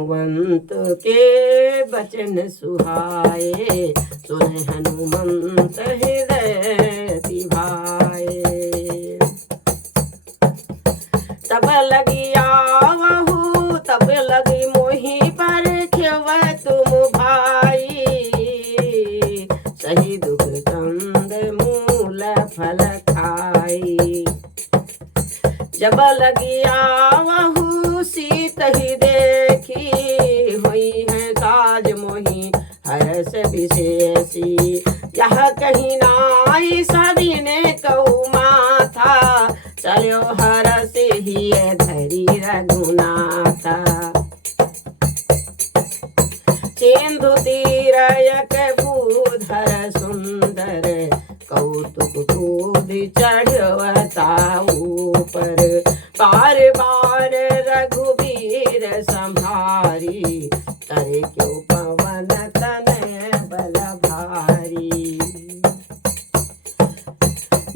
हनुमंत के बचन सुहाए, सुन हनुमंत हृदय तिभाए। तब लगी आवहु तब लगी मोहि पर खेव तुम भाई, सही दुख कंद मूल फल खाई। जब लगी आवहु सीत ही देखी, हुई है काज मोहि हरस विशेषी। यह कहीं नाई सदी ने कहु माथा, चलो हरस ही धरी रघुनाथा। सिंधु तीर यक भूधर सुंदर, कौतुक कूद चढ़वता ऊपर। बार बार रघुवीर संभारी, करे क्यों पवन तनय बल भारी।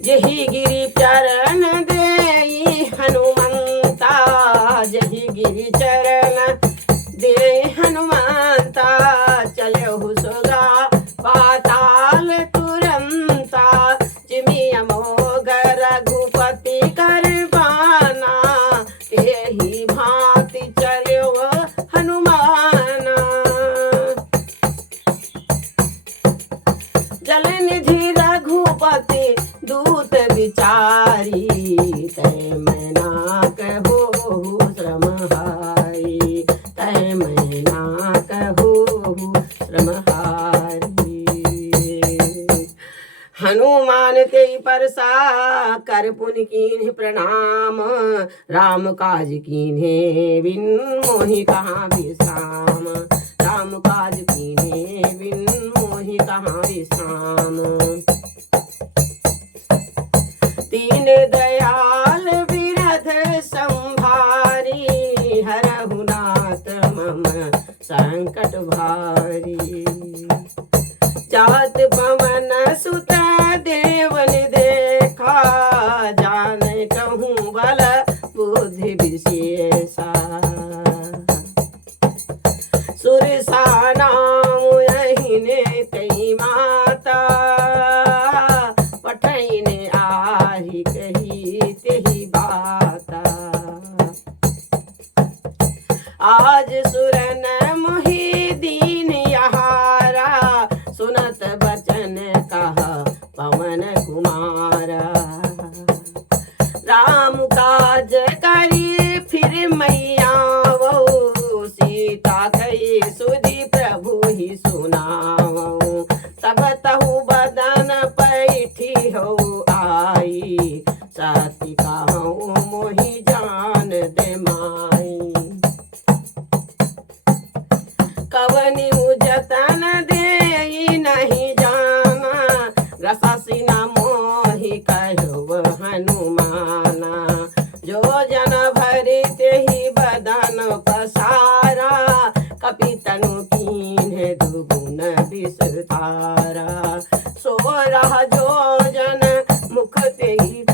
जही गिरि चरण देई हनुमंता, जही गिरि चरण देई हनुमंता। चलहु सुगा पाताल तुरंता, जिमि अमोघ रघुपति कर बाना। तेहि भांति चलो हनुमाना, जल निधि रघुपति दूत विचारी। तय मैं ना कहूँ श्रम हारी, तय मैं ना कहूँ श्रम हारी। हनुमान ते परसा कर पुनि कीन्ह प्रणाम, राम काज कीन्हे बिन मोहि कहाँ विश्राम। राम काज कीन्हे बिन मोहि कहाँ विश्राम। तीन दयाल विरध संभारी, हरहु नाथ मम संकट भारी। जात पवन सुत देवन देखा, जान कहूँ बल बुद्धि विशेषा। सुरसा नाम यहीने कई माता, पठैने आही कही तेहि बाता। आज सुरन मोहि दीन यहारा, सुनत बचन कहा पवन कुमारा। राम काज करी फिर मैया वो, सीता कही सुधि प्रभु ही सुनावो। तब तहु बदन पैठी हो आई, सती कहूँ मोहि जान दे माई। कवनी जतन दे नहीं जाना, रसासी न मोहि कहु हनुमाना। जो जन भरि तेहि बदन पसारा, कपि तनु कीन्हे दुगुन विस्तारा। सोरह जो जन मुख तेहि,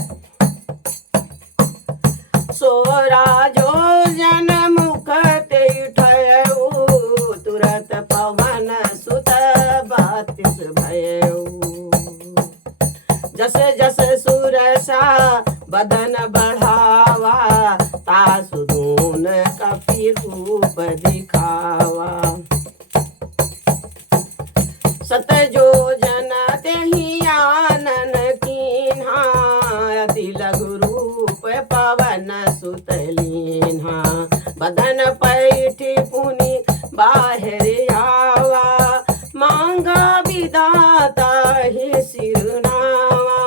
सोरा जो जन मुख तेहि ठयउ। तुरत पवन सुत बातिस भयउ। जस जस सुरसा बदन बढ़ावा, तासु दून कपि रूप दिखावा। सत जो जन तेहि आनन कीन्हा, अति लघु रूप पवन सुत लीन्हा। बदन पैठी पुनि बाहर आवा, मांगा विदाता ही सिरनावा।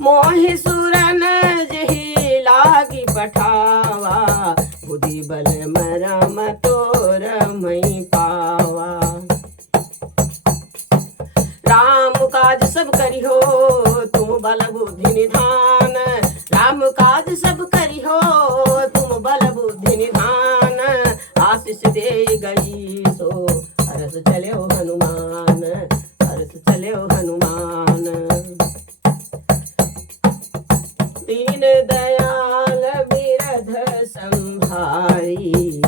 मोहि सुरन जही लागी पठावा, बुद्धि बल मरम तोर मई पावा। राम काज सब करिहो तुम बल बुद्धि निधान, राम काज सब करिहो तुम बल बुद्धि निधान। आशीष दे गई सो हरस चले हनुमान, हरस चले हनुमान। दीन दयाल बिरध संभारी,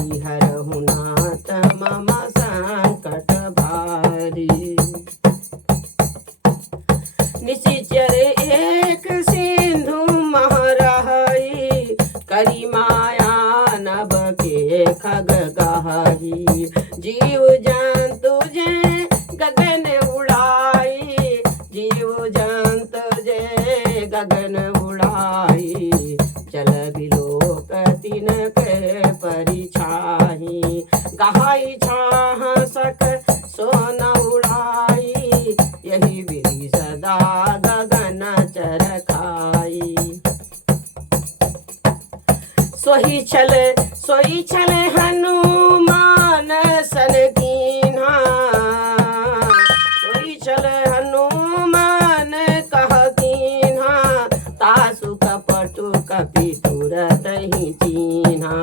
के खग गाही। जीव जंतु जे गगन उड़ाई, जीव जंतु जे गगन उड़ाई, चल बिलोक तिन के परिछाही। गहाई छाह सक सोन उड़ाई, यही विधि सदा गगन चरखाई। सोई छल हनुमान सन कीन्हा, सोई छल हनुमान कह कीन्हा, तासु कपटु कपि तुरत ही चीन्हा।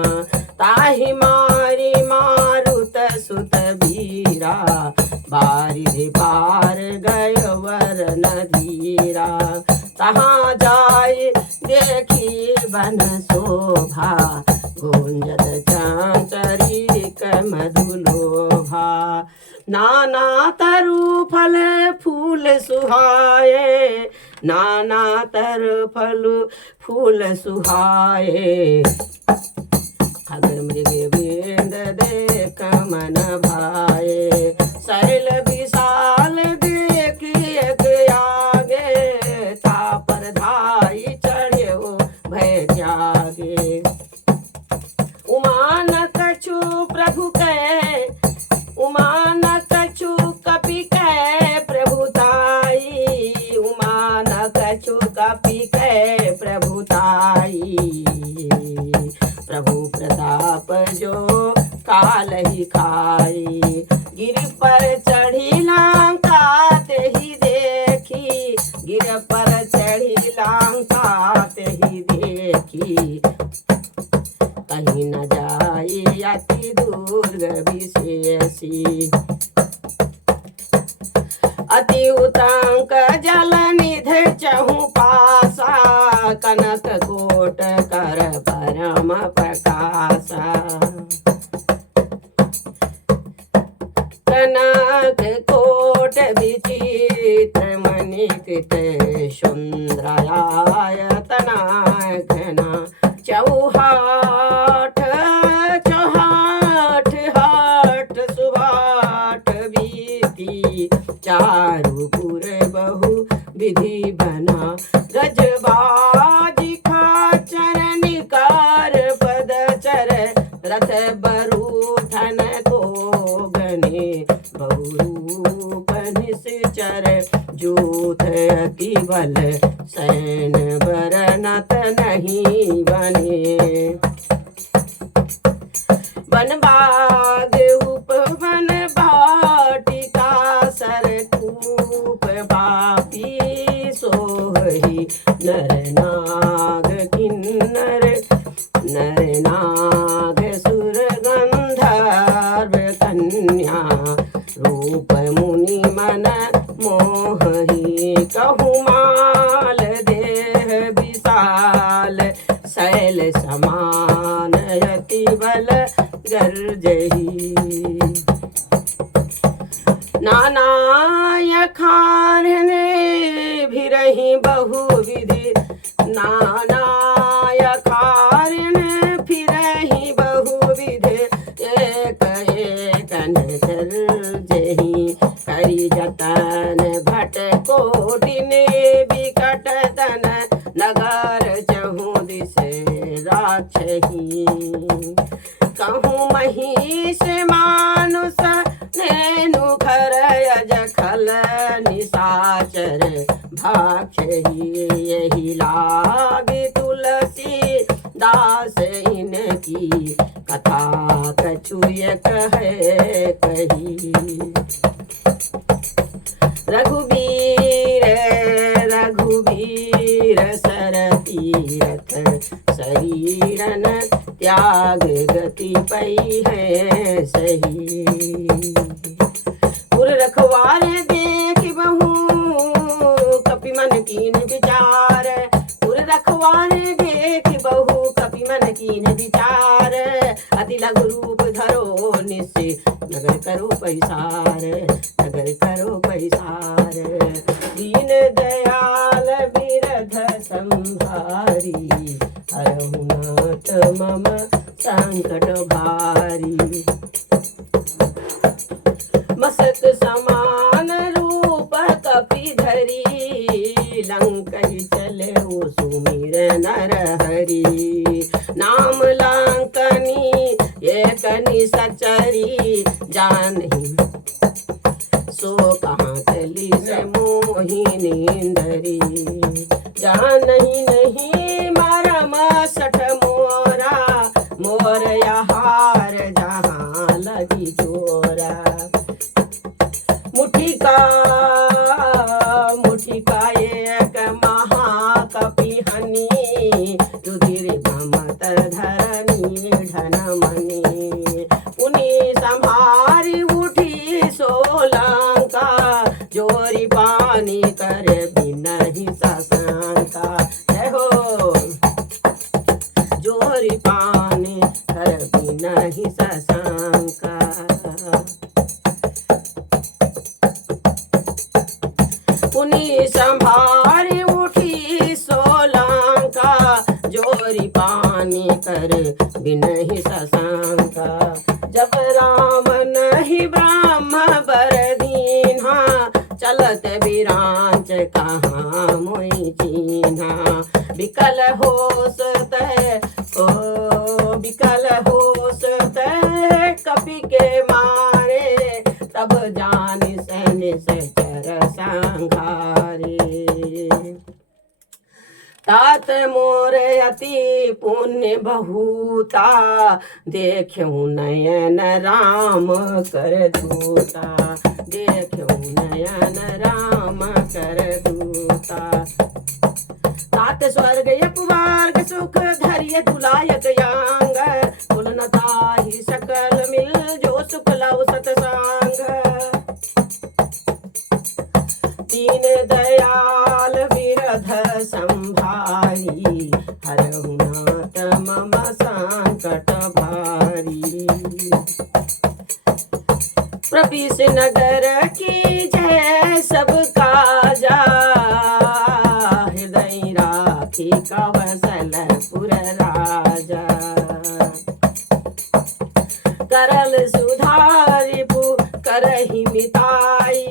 ताहि मारी मारुत सुत बीरा, बारिधि पार गय वरन धीरा। तहाँ जाय देखी बन शोभा, गुंजत चांचरिक मधुलोभा। नाना तरु फल फूल सुहाए, नाना तरु फल फूल सुहाए। खग मृग बिंद देख मन भाए, शैल विशाल देखी एक आगे, तापर धाई चढ़्यो भय त्यागे। उमान कछु प्रभु कै, उमान कछु कपि कै प्रभुताई, उमान कछु कपि कै प्रभुताई। प्रभु प्रताप जो काल ही खाई, गिर पर चढ़ी लंका ते ही देखी, गिर पर चढ़ी लंका ते ही देखी। कहीं न जाई अति दुर्ग विशेषी, अति उतंक जल निध चहु पासा, कनक कोट कर परम प्रकाशा। कनक कोट विचित्र मणिकृत सुंदरायतना घना। चौहाट चौहाट हाट सुभाट बीती, चारुपुर बहु विधि बना। गजबाजी खाचर निकार पदचर, रथ बरूथन को गने, बहुरूप निश्चर जूथ अति बल, सैन बरनत नहीं बने। बनबाग उपवन बाटिका, सरकूप बापी सोही। नरनाग किन्नर नरनाग सुर गंधर्व कन्या, रूप मुनि मन मोहि। कहु देह विशाल, शैल समान यति बल गर्जही। नाना यखारने भिरहि बहुविधि, नाना यखारने फिरहि बहुविधि। एक एकन गर्जही, करि जतन भट कोटिने बिकट तन। नगर चहु दिस राक्षही, कहूँ महिष मानुष नेनु खर जखल निशाचर भाक्षही। यही लागी तुलसी दास इनकी, कथा कछु एक है कही। रघुबीर रघुबीर सरतीरथ, शरीरन त्याग गति पई है सही। पुर रखवारे देख बहु, कपि मन कीन विचार, पुर रखवारे बारे देख बहु कपि मन कीन विचार अति लघु रूप धरो निश्चय नगर करो पैसार नगर करो पैसार दीन दयाल बिरध संभारी हरहु नाथ मम संकट भारी मसक समान रूप कपि धरी लंकहि चले सुमिर नर हरि नाम लंकनी एकनि सचरी जानहि सो कहाँ चली से मोहिनी धरी जानहि नहीं मरम सठ मोरा मोर हार जहाँ लगी चोरा मुठी का एक महाकपि हनी रुधिर भमत धरनी ढन मनी उन्हीं संभारी उठी सोलंका जोरी पानी कर बिनहि सशंका जय हो जोरी पानी कर बिनहि सशंका पुनि संभारी उठी सोलंका जोरी पानी कर बिनहि सशंका जब राम नहीं ब्रह्म बर दीन्हा चलत बिरांच कहाँ मोहि चीन्हा विकल होश तय ओ विकल होश तय कपि के मारे तब जान सन चर संघारे तात मोर अति पुण्य बहुता देखूं नयन राम कर दूता देखूं नयन राम कर दूता तात स्वर्ग यपवार्ग सुख धैर्य तुलायक यांग पुलनता ही सकल मिल जो सुख लव सतसंग दीन दयाल बिरध संभारी हरहु नाथ मम संकट भारी प्रभीष नगर की जय सब काजा हृदय राखी कवसलपुर राजा करल सुधारिपु करहि मिताई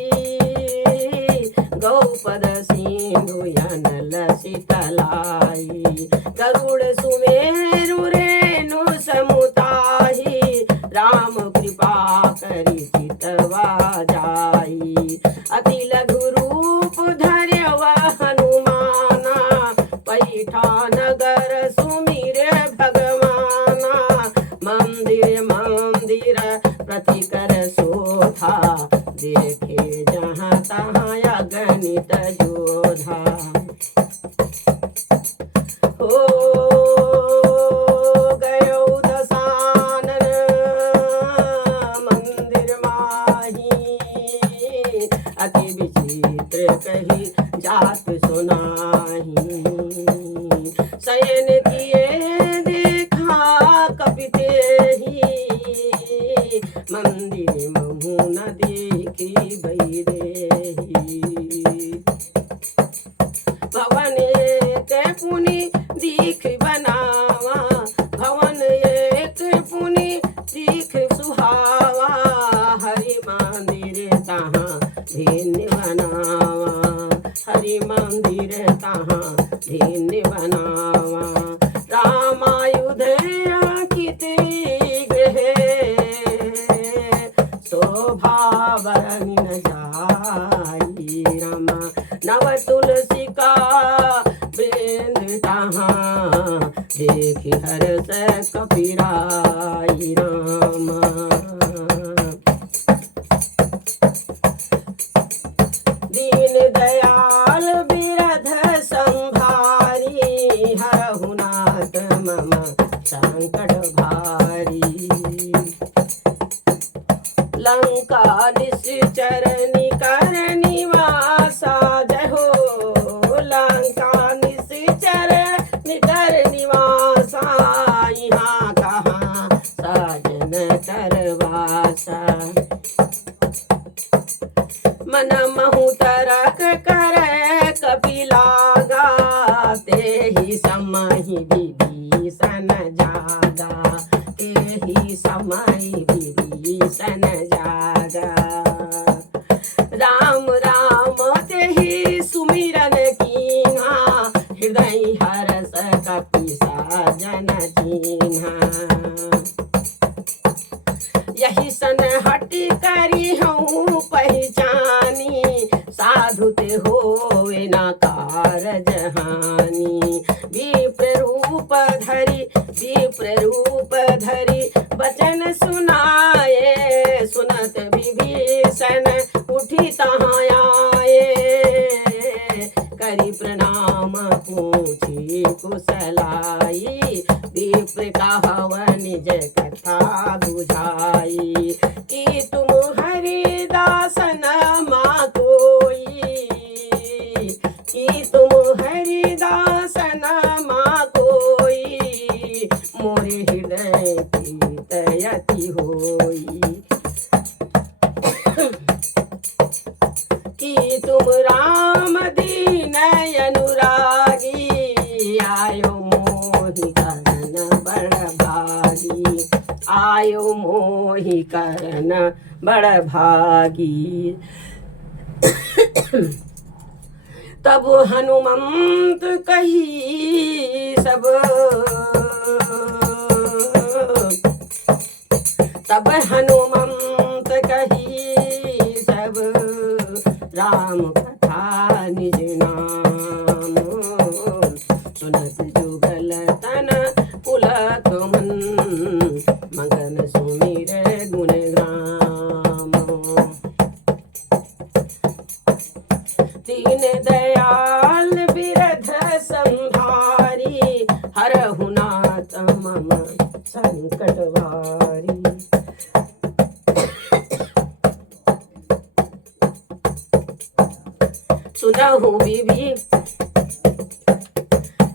गौपद सिंधु यनल शीतलाई गरुड़ सुमेरु रेणु समुताही राम कृपा करि चितवा जाई अति लघु रूप धर्यव हनुमाना पैठा नगर सुमिर भगवाना मंदिर मंदिर प्रतिकर शोधा देखे जहाँ तहाँ अगणित जोधा हो गयो दशानन मंदिर माही अति विचित्र कही जात सुनाही शयन किए देखा कपिते ही मंदिर महु न देखी बैदेही भवन एक पुनि दीख बनावा भवन एक पुनि दीख सुहावा हरि मंदिर तहाँ भिन्न बनावा हरि मंदिर तहाँ भिन्न बनावा रामायुध अंकित गृह शोभा बरनि न जाई रमा नव तुलसी का वृंद तहाँ देखि हर्ष कपिराई रामा दीन दयाल बिरध संभारी हरहु नाथ मम संकट भारी लंका निश्चर निकर निवासा जय हो लंका निश्चर सरवासा। मन महु तरक करे कपिलागा, ते ही समहि विभीषण जागा, ते ही समहि विभीषण जागा। राम राम ते ही सुमिरन कीन्हा, हृदय हरस कपि साजन दीन्हा। यही सन हटि करी हूँ पहचानी, साधु ते होवे न कारज हानि। विप्र रूप धरि वचन सुनाए, सुनत विभीषण उठी तहाँ आए। करी प्रणाम पूछी कुशलाई, विप्र कहव निज कथा बुझाई। कि तुम हरिदास नमा कोई, कि तुम हरिदास नमा कोई, मोरे हृदय प्रीतयति होई। कि तुम राम दीन अनुरागी, आयो मोहि करन बड़ भागी, आयो मोहि करन बड़ भागी। तब हनुमंत कही सब, तब हनुमंत कही सब, राम कथा निज नाम। सुनत जुगल तन पुलक मन, मगन सुमिर गुण ग्राम। दीन दयाल बिरध संहारी, हरहु नाथ मम संकट वारी।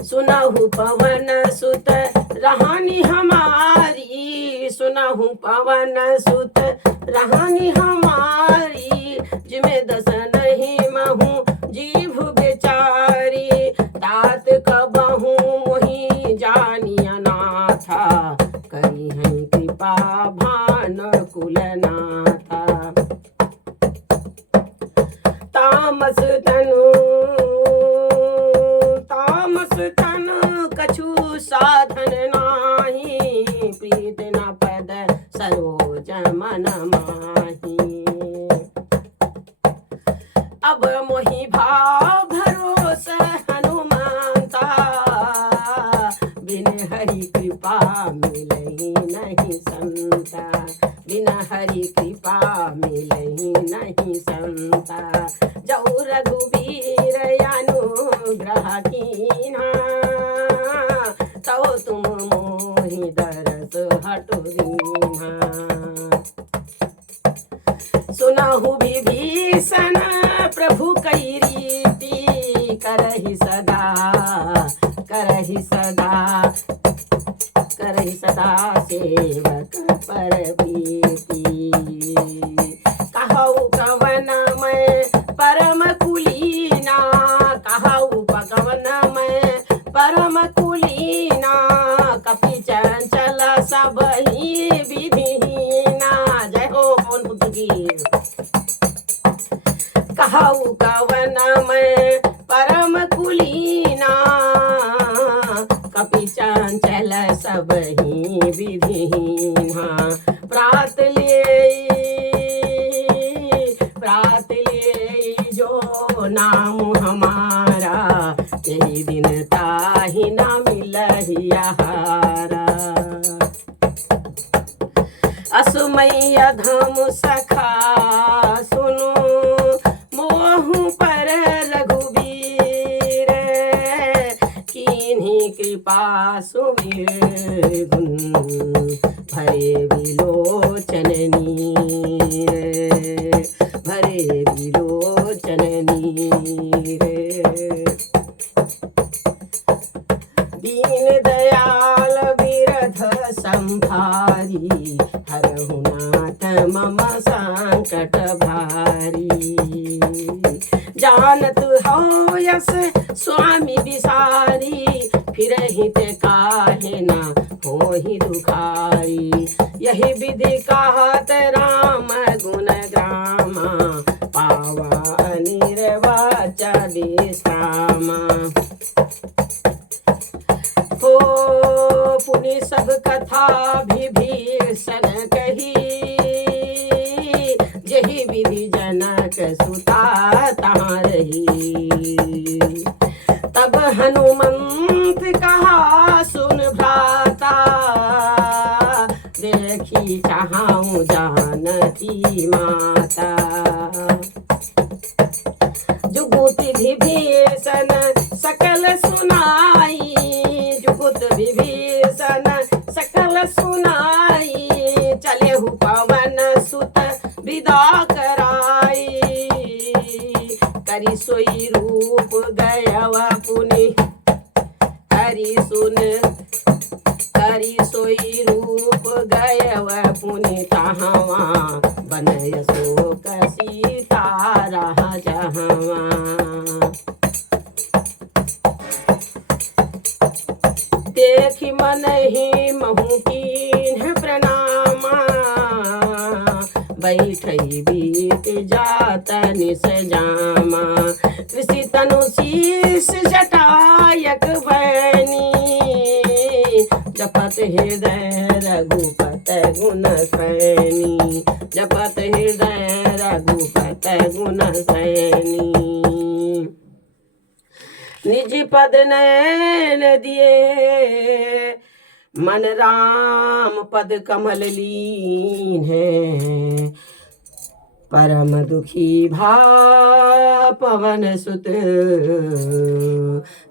सुनहु पवन सुत रहानी हमारी, सुनहु पवन सुत रहानी हमारी। जिमे दस नहीं महु जीभ बेचारी, तात कबहु मोहि जानी अनाथा। करी हैं कृपा भान कुलनाथा। तामस तनु कछु साधन नाही, प्रीत न पद सरोज मन माही। अब मोहि भाव भरोसा हनुमंता, बिन हरि कृपा मिलहि नहीं संता, बिन हरि कृपा मिलहि नहीं संता। जौ रघुबीर अनुग्रह कीन्हा, तौ तुम मोहि दरस हटु दीन्हा। सुनहु विभीषण प्रभु कई रीति, करहि सदा करहि सदा करहि सदा सेवक पर प्रीति। कहु कवन मैं परम कुलीना, कहु कवन मैं परम कुलीना। कपि चंचल सबहि विधिहीना। जय हो पवन पुत्र की। कहु कवन मैं परम कुलीना, कपि चंचल सबहि विधिहीना। प्रात ले जो नाम हमारा, तेहि दिन ताहि न मिलहि आहारा। असुमय अधम सखा सुनो, मोहु पर रघुबीर। कीन्ही कृपा सुमिर गुण, भरे विलोचन नीर, भरे विलोचन नीर। दीन दयाल बिरध संभारी, हरहु नाथ मम संकट भारी। जानत हो यस स्वामी विसारी, फिरहि ते काहे ना होहि दुखारी। यही विधि कहत राम गुण ग्रामा, पावा निर्वचन विश्रामा। हो पुनि सब कथा विभीषण कही, जही विधि जनक सुता तहाँ रही। तब हनुमंत कहा सुन भ्राता, देखी चाहूं जानकी माता। जुगुति विभीषण सकल सुनाई, जुगुत विभीषण सकल सुनाई। चले हु पवन सुत विदा कराई, करी सोई रूप गयव पुनि। करी सोई रूप गयव पुनि, तहवा बनय शोक सीता रहा जहवा। देखि मन ही महु कीन्ह प्रणामा, बैठई बीत जात निस जामा। कृषि तनु शीस जटायक बैनी, जपत हृदय रघुपत गुण सैनी। जपत हृदय रघुपत गुण सैनी। निज पद नयन दिए, मन राम पद कमल लीन है। परम दुखी भा पवन सुत,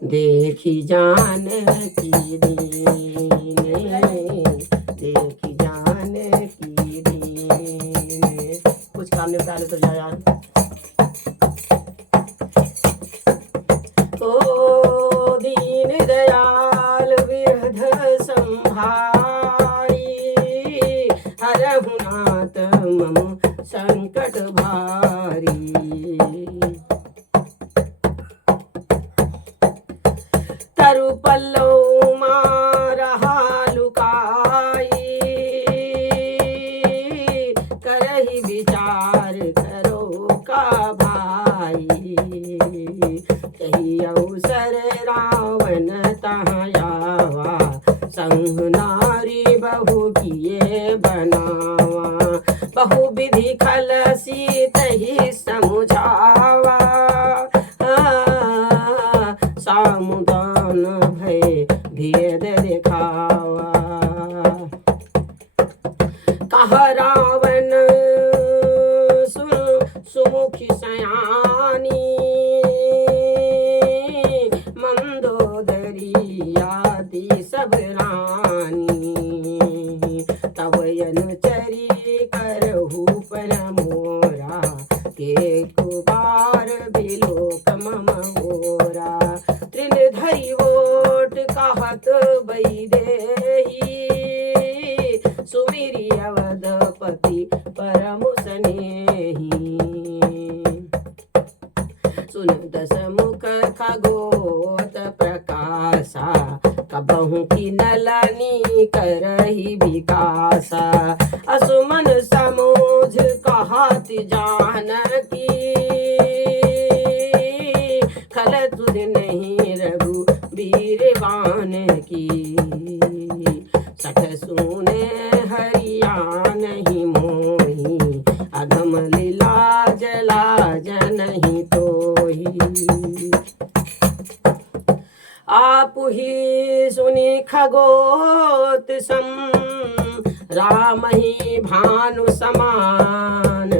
देखी जानकी दीन। देखी जानकी दीन। कुछ काम निपटा ले तो जा यार। ओ दीन दयाल विरध संहारी, हरहु नाथ मम संकट भारी। तरु पल्लव मारहा लुकाई, करहि विचार करो का भाई। कही अवसर रावण तहाँ आवा, संग नारी बहु किए बनावा। बहु विधि खल सीतहि समुझावा, सामुदान भय भेद दिखावा। कहा रावण सुमुखी सयानी, मंदोदरी आदि सब रानी। तब अनुचरी करहु पर मोरा, के कुबार बिलोक मम गोरा। तृण धरि ओट कहत वैदेही, सुमिरि अवधपति परम स्नेही। सुन दस मुख खगोत प्रकाशा, कबहु की नलनी करहि विकासा। असुमन समूझ कहत जानकी, खल तुध नहीं रघुबीरवान की। सठ सुने हरिया नहीं मोही, अधम लीलाज लाज नहीं तोही। आप ही सुनि खगोत सम, राम ही भानु समान।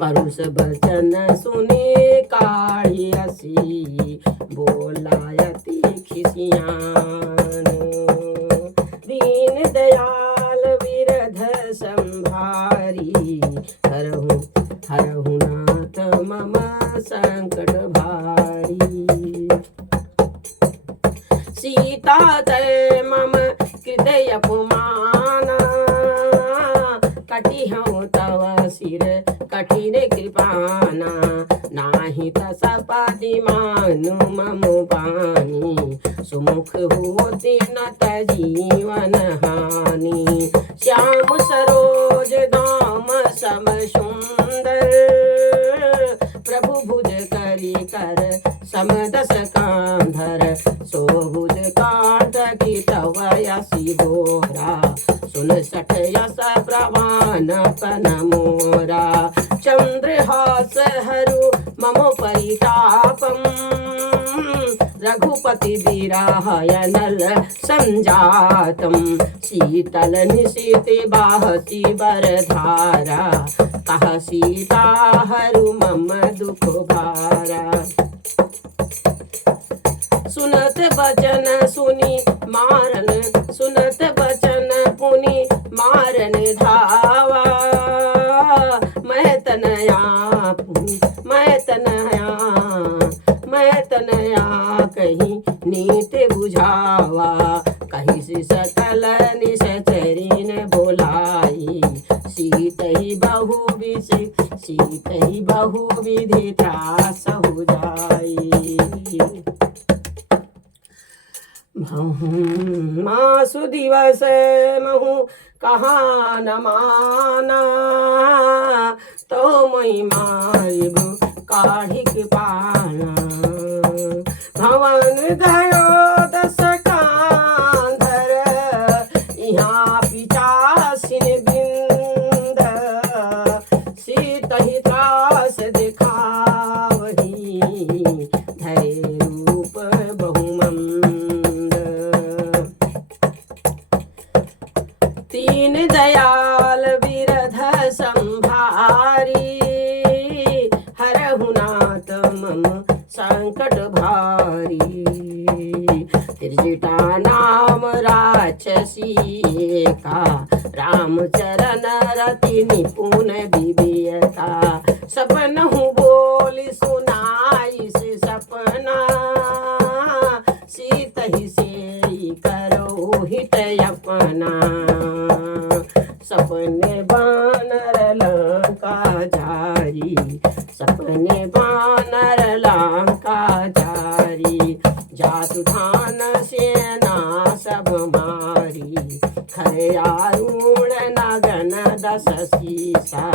परुष बचन सुनि काढ़ी हसी, बोलायति खिसियान। दीन दयाल विरध संभारी, हरहु हरहु नाथ मम संकट भारी। सीता तय मम कृतय अपमाना, कटी हूँ तव सिर कठिन कृपाना नाही तसपति मानु ममु पानी सुमुख होती न जीवन हानि श्याम सरोज दाम सम सुंदर प्रभु भुज करी कर समदस कांधर सोभुज कांध की तव यसी बोरा सुन सठ यस प्रवान पन मोरा चंद्रहास हरु मम परितापम रघुपति विराहय नल संजातम शीतल निशीते बाहसी बरधारा कह सीता हरु मम दुख भारा सुनत बचन सुनी मारन सुनत बचन पुनि मारन धावा मैं तनया कहीं नीत बुझावा कहीं से सकल निशचरीन बोलाई सीत ही बहु विधि त्रास हो जाई मासु दिवस महु कहा न माना तो मैं मारिब काढ़िक पाना भवन गयो दस कांधर यहाँ पिचासिन बिंद सीत ही त्रास दिखावही धरे रूप बहुमंद तीन दयाल विरध संभारी हरहु नाथ मम संकट भारी त्रिजटा नाम राक्षसी का रामचरण रति निपुण विवेका सपनहु बोली सुनाई से सपना सीत ही से करो हित अपना सपने बानर लंका जारी सपने बानर लंका जारी जातु धान सेना सब मारी खरयारूण नगन दस सीसा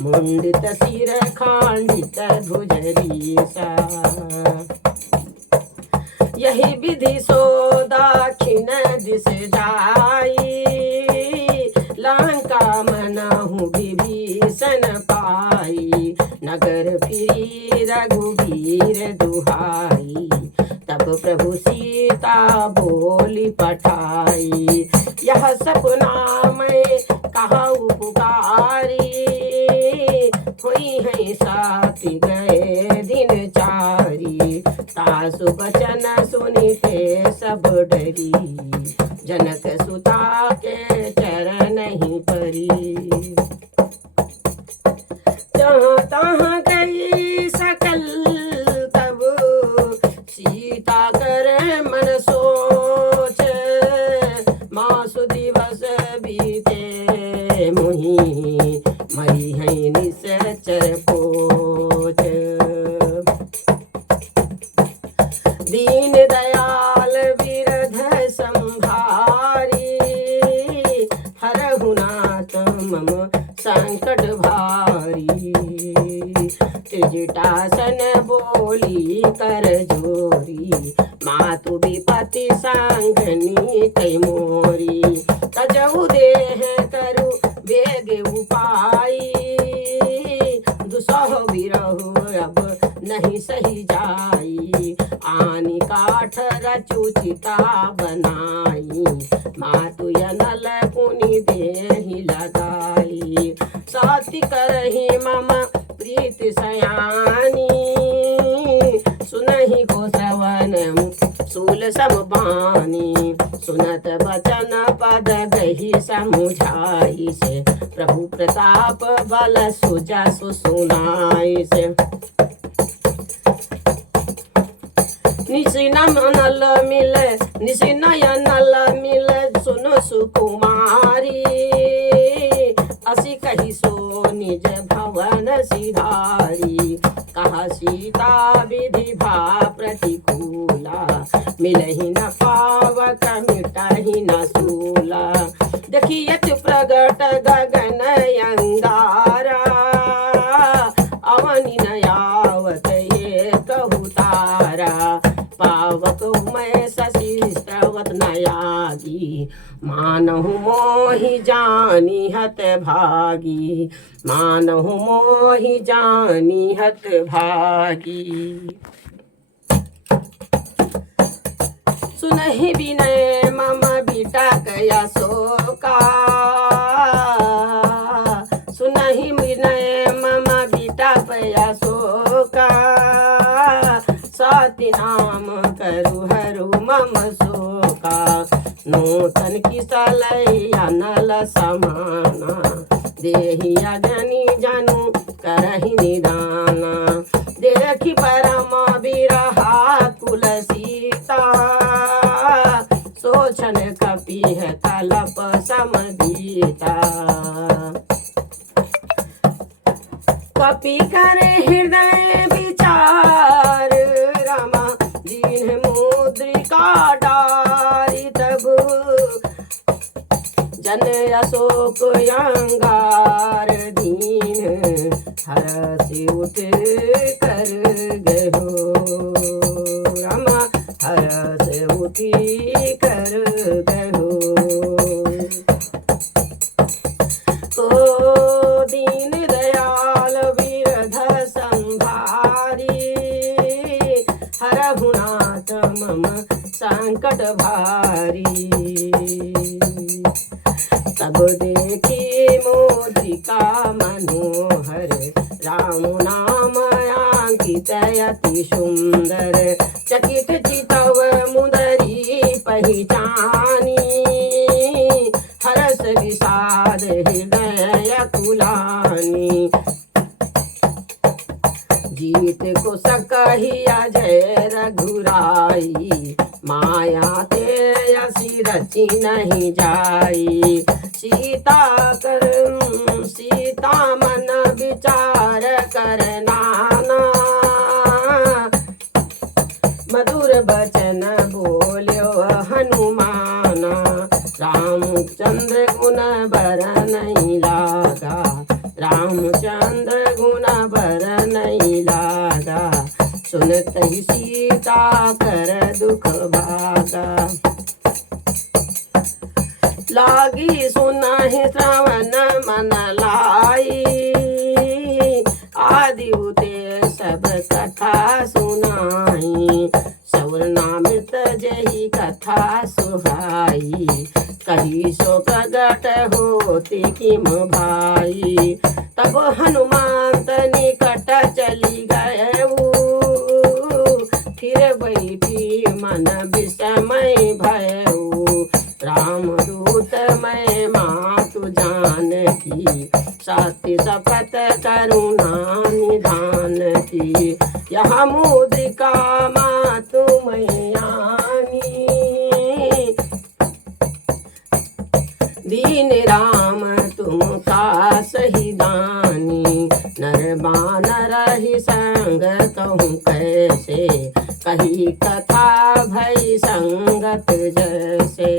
मुंडित सिर खांडित भुजरीसा यही विधि सो दक्षिण दिश जाई लंका मनहु विभीषण पाई नगर फिरी रघुवीर दुहाई तब प्रभु सीता बोली पठाई यह सपना मैं कहा पुकारी हुई है साथी गए दिन चारी तासु बचन सुनिते सब डरी जनक सुता के चरण ही परी जहाँ तहाँ गई सकल तब सीता कर मन सोच मासु दिवस बीते मुहि मई है निश्चर पोच दीन दयाल विरध संभारी हरहु नाथ मम संकट भारी त्रिजटासन बोली कर जोरी मातु विपति सांगनी कई मोरी तजहु देह करु वेग उपाई दुसह विरहु अब नहीं सही जाई आनी काठ रचुचिता बनाई मातु यनल पुनि देहि लगाई साथी करहि मम प्रीति सयानी सुनहि को श्रवण सूल समबानी सुनत बचन पद गही समुझाई से प्रभु प्रताप बल सुजा सुनाई से निशिनमनल मिले निशिनयनल मिले सुनो सुकुमारी असिक सिधारी। कहा सीता विधि भा प्रतिकूला, मिलहि न पावक मिटहि न सूला। देखियत प्रगट गगन अंगारा, अवनि न आवत ये कहु तारा। पावक मैं शशि स्रवत न आगी, मानहु मोहि जानी हत भागी। मानहु मोहि जानी हत भागी। सुनहि विनय मम बिटक यशोका, सुनहि विनय मम बिटक यशोका। सती नाम करु हरू मम शोका, नूतन किसलैया नल समाना। देहि अगनि जनु करहि निदाना, देखि परम बिरहा कुल सीता। सोचन कपिह कलप समदीता, कपि करे हृदय विचार। रमा दीन मुद्रिका डारी, तब जन अशोक अंगार। दीन हरषि उठ कर गयो, रमा हरषि उठी कर गयो। ओ दीन दयाल विरध संभारी, हरहु नाथ मम संकट भारी। तब देखी मोदिका मनोहर, राम नाम अंकित अति सुंदर। चकित चितव मुदरी पहचानी, हरस विषाद हृदय कुलानी। जीत को सकहिया जय रघुराई, माया ते असी रची नहीं जाई। सीता कर सीता मन विचार कर नाना, मधुर बचन बोल्यो हनुमाना। रामचंद्र गुण बर नहीं लागा, रामचंद्र गुण बर नहीं लागा। सुनत ही सीता कर दुख भागा, लागी सुनाहि श्रवण मन लाई। आदि उते सब कथा सुनाई, सौर नामित जही कथा सुहाई। कही सो प्रगट होती किम भाई, तब हनुमंत निकट चली गए। फिर बैठी मन विस्मय भयऊ, रामदूत मैं मातु जानकी। सत्य शपथ करुणा निधान की, यह मुद्रिका मातु मैयानी। दीन राम तुम का सही दानी, नर बानर ही संग कहूँ कैसे। कही कथा भई संगत जैसे,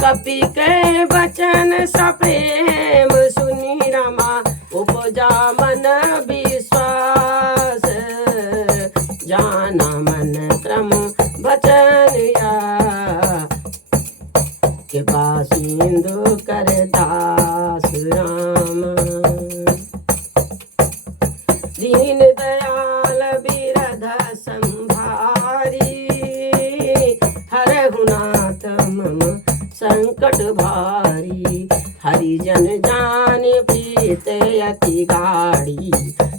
कपि के वचन सप्रेम सुनी। रमा उपजा मन विश्वास, जाना मन क्रम वचन या। कृपा सिंधु कर दास राम, दीन दयाल बिरध संभारी। हरहु नाथ मम संकट भारी, हरिजन जान प्रीत अति गाड़ी।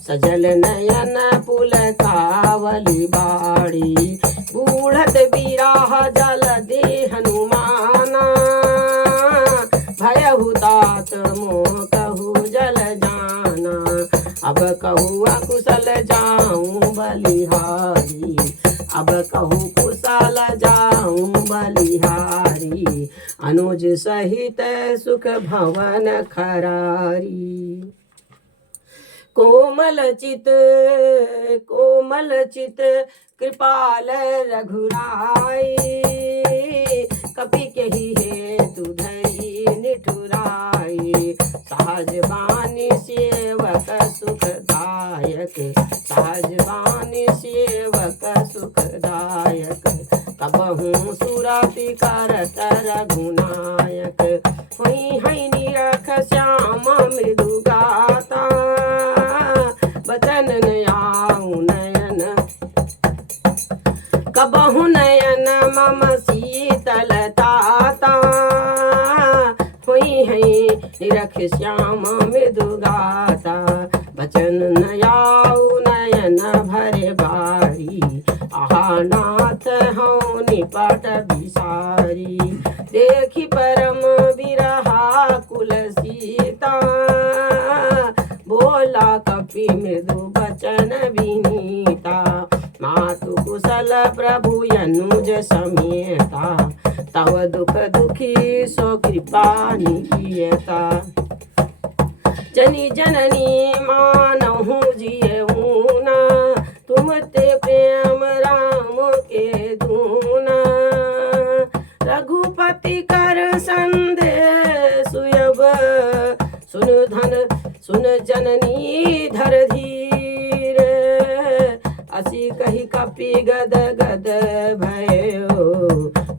सजल नयन पुल कावली बाड़ी, बूढ़त बिराह जल दे हनुमाना। भयहु तात मोह कहु जल जाना, अब कहूँ अकुशल जाऊँ बलिहारी। अब कहूँ कुशल जाऊँ बलिहारी, अनुज सहित सुख भवन खरारी। कोमल चित कृपाल रघुराई, कपि केहि हेतु धरि निठुराई। सहज बानी सेवक सुखदायक, सहज बानी सेवक सुखदायक। कबहू सुरपि करत रघुनायक, हुई है निरख श्याम मृदु गाता। बचन नयाऊ नयन कबहु नयन मम शीतलताता। हुई है निरख श्याम मृदु गाता। बचन नयाऊ नयन भरे बारी, आहा नाथ हूँ निपट बिसारी। देखी परम बिरहा कुल सीता, बोला कपि मृदु बचन विनीता। मातु कुशल प्रभु अनुज समेता, तव दुख दुखी सो कृपा निकियता। जनी जननी मानहु जियऊना, तुम ते प्रेम राम के दूना। रघुपति कर संदेश सुयब, सुन जननी धर धीर। असी कही कपि गद गद भयो,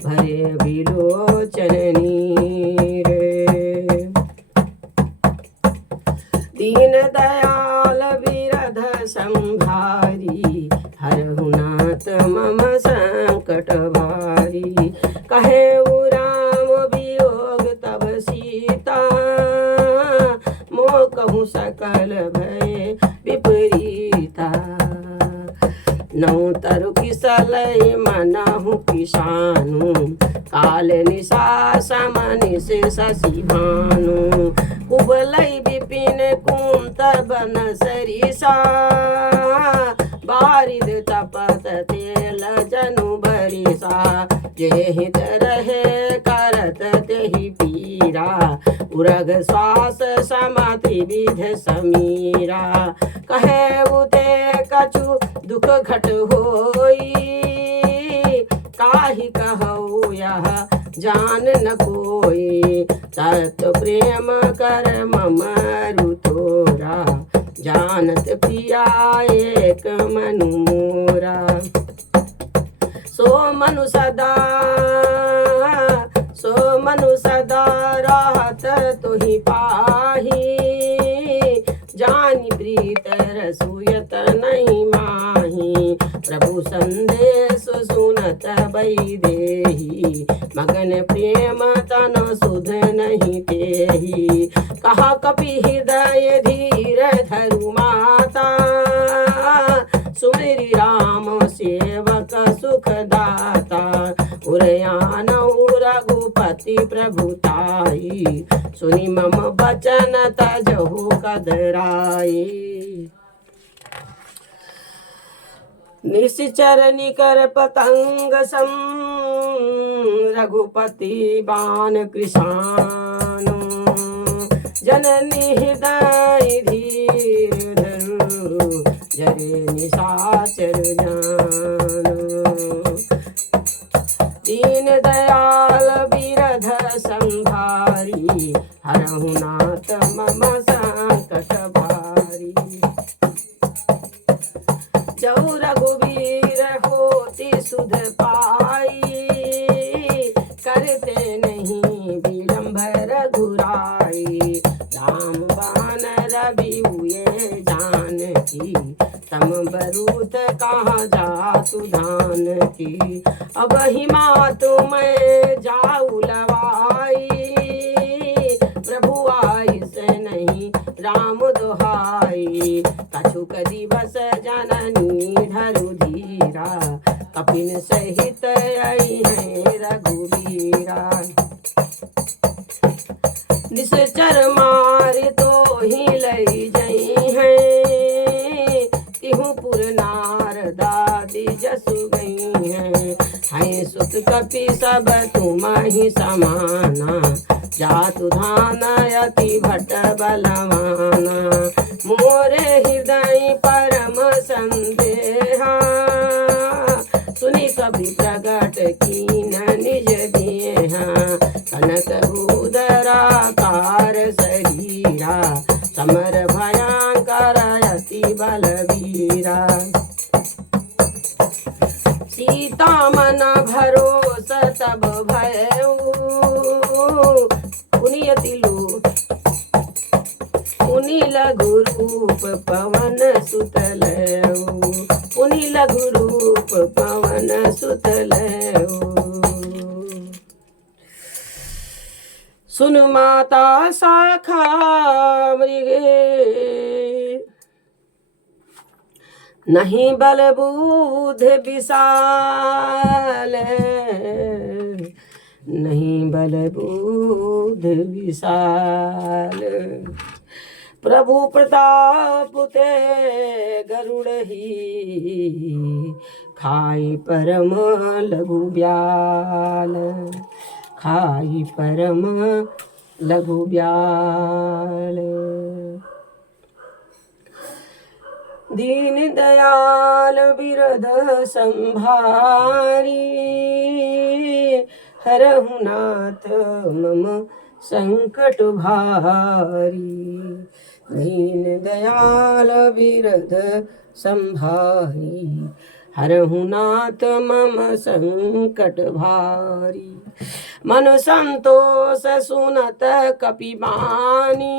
भरे बिलोचन नीर। दीन दयाल विरध संभारी, हरहु नाथ मम संकट भारी। कहे राम वियोग तब सीता, मोह कहूँ सकल भय विपरीता। नौ तरु किसलय मनहु किसानु, काल निशा समनि से शशि भानु। कुबलय विपिन कुंत बन सरिसा, बारिद तपत तेल जनु बरिसा। जेहि तरहे करत तेहि पीरा, उरग श्वास समति विध समीरा। कहे उते कछु दुख घट होई, काहि कहु यह जान न कोई। तत् प्रेम कर मम रुतोरा, जानत प्रिया एक मनु मोरा। सो मनु सदा राहत तुहि पाही। जानि प्रीत रसुयत नहीं माही, प्रभु संदेश सुनत वैदेही। मगन प्रेम तन सुध नहीं तेही, कहा कपि हृदय धीर धरु माता। सुमिरि राम सेवक सुखदाता, उरयानहु रघुपति प्रभुताई। सुनि मम बचन तजहु कदराई। निश्चर निकर पतंग सम, रघुपति बाण कृशानु। जननी हृदय धीर धरु, जरे निशाचर जानु। दीन दयाल बिरध संभारी, हरहु नाथ मम संकट भारी। जऊ रघुवीर होती सुध पाई, करते नहीं विलंब रघुराई। राम बाण रवि हुए जानकी, तम बरूत कहाँ जातु धान की। अब ही मातु मैं जाऊ लवाई, प्रभु आई से नहीं राम दोहाई। कछुक दिवस जननी धरु धीरा, कपिन सहित आई है रघुवीरा। निश्चर मार तो ही लई जई है, तिहु पुर नारदादी जसु गई है। सुत कपि सब तुम ही समाना, जातु धान यति भट बलवाना। मोरे ही भरोसा तब भयऊ पुनि लघु रूप पवन सुतलऊ पुनि लघु रूप पवन सुतलऊ। सुन माता शाखा मृगे नहीं बल बुध विशाल नहीं बल बुध विशाल। प्रभु प्रताप ते गरुड़ ही खाई परम लघु ब्याल खाई परम लघु ब्याल। दीन दयाल बिरद संभारी हरहु नाथ मम संकट भारी। दीन दयाल बिरद संभारी हरहु नाथ मम संकट भारी। मन संतोष सुनत कपिबानी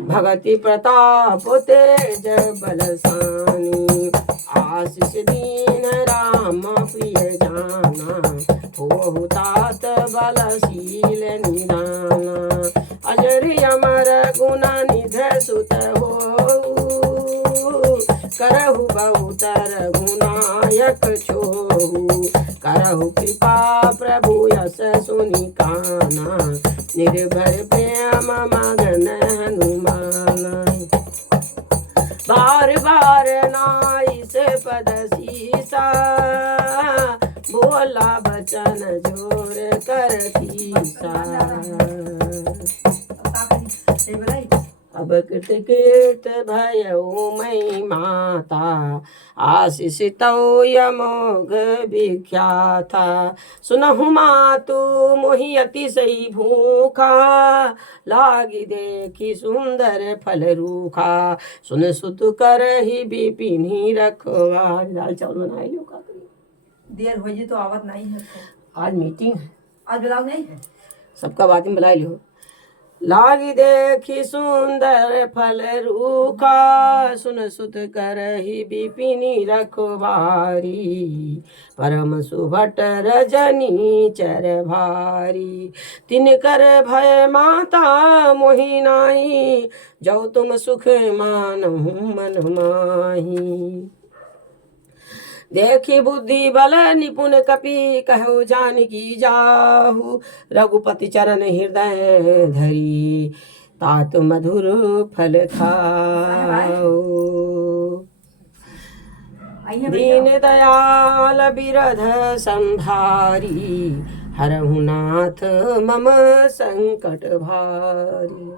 भगति प्रताप तेज बलसानी। आशीष दीन राम प्रिय जाना होहु तात बलशील निदाना। अजर अमर गुण निधि सुत हो करहु बहुतर गुनायक छोहु। करहु कृपा प्रभु यस सुनि काना निर्भय प्रेम मगन हनुमाना। बार बार नाई से पद सीसा बोला बचन जोर कर तीसा। अब कृत कीर्त भयऊ मई माता आशीष तौ यमोघ विख्याता। सुनहु मातु मोहि अतिशय भूखा लागी देखी सुंदर फल रूखा। सुन सुत करहि बिपिनी रखवार। दाल चावल बनाए लो का देर हो जी तो आवत नहीं है। आज मीटिंग है आज बुलाओ नहीं है सबका बात में बुला लियो। लागी देखी सुंदर फल रूखा सुन सुत करहि बिपिनी रखवारी। परम सुभट रजनी चर भारी तिनकर भय माता मोहि नाहि। जो तुम सुख मानहु मन माही। देखी बुद्धि बल निपुण कपि कहु जानकी जाहु। रघुपति चरण हृदय धरी तात मधुर फल खाओ। दीन दयाल बिरध संभारी हरहु नाथ मम संकट भारी।